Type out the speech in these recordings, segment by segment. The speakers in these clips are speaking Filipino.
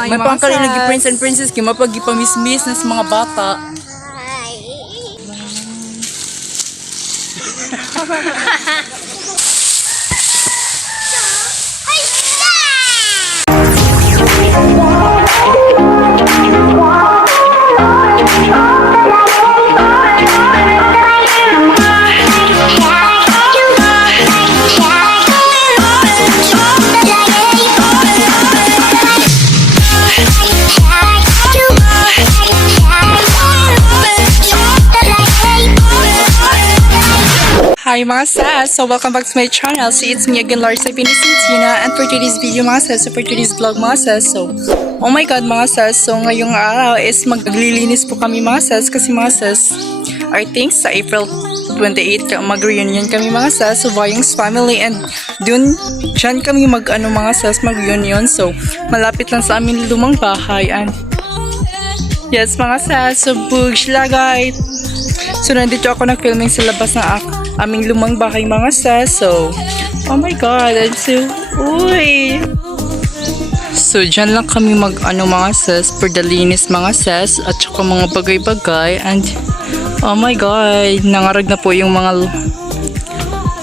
May pangkali lagi prince and princess kaya mapag-ipamismis na sa mga bata. Hi mga sis! So welcome back to my channel. So it's me again, Lars Ivanie Centino, and for today's video mga sis, so for today's vlog mga sis, so oh my god mga sis, so ngayong araw is maglilinis po kami mga sis, kasi mga sis, I think sa April 28 mag-reunion kami mga sis, so Vayong's family, and dyan kami mga sis, mag-reunion. So malapit lang sa amin lumang bahay, and yes mga sis, so bugs lagay. So nandito ako nag-filming sa labas ng aming lumang bahay mga sis. So oh my god, I'm so uy. So dyan lang kami mga sis, for the linis mga sis, at saka mga bagay-bagay, and oh my god, nangarag na po yung mga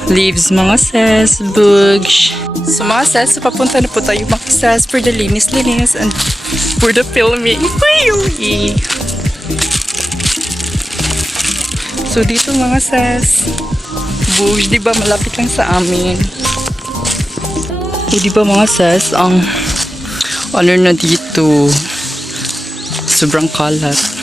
leaves mga sis, bugs. So mga sis, so papunta na po tayo mga sis for the linis and for the filming. Uy. So dito mga sis, bush, diba malapit lang sa amin. So diba mga sis, ang ano na dito, sobrang kalat.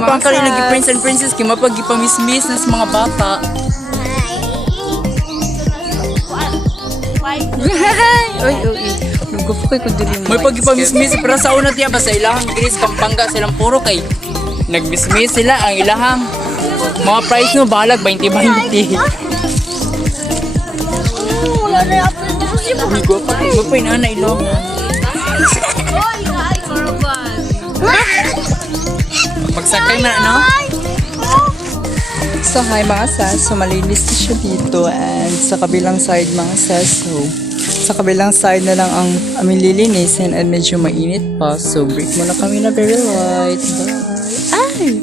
Pangkali lagi prince and princess kaya mapag-ipamismis na sa mga bata. May pag-ipamismis pero sa una tiya ba sa ilahang Gris Pampanga silang puro kay nagmismis sila ang ilahang mga price no balag 20-20. Wala na Bigo pa kayo pa inanay no. Magsakay na no. So hi mga sis, so malinis na siya dito and sa kabilang side mga sis, so sa kabilang side na lang ang aming lilinisin and medyo mainit pa, so break muna kami na very light. Bye! Ay!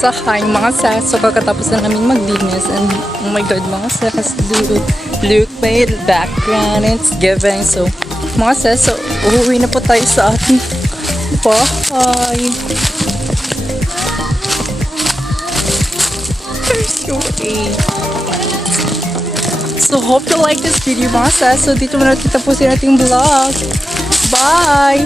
Sa hi mga sis, so kakatapos na namin maglinis and oh my god mga sis, look by the background, it's giving. So mga sis, so uuwi na po tayo sa ating bahay. So hope you like this video mga sis. So dito muna tatapusin nating vlog. Bye!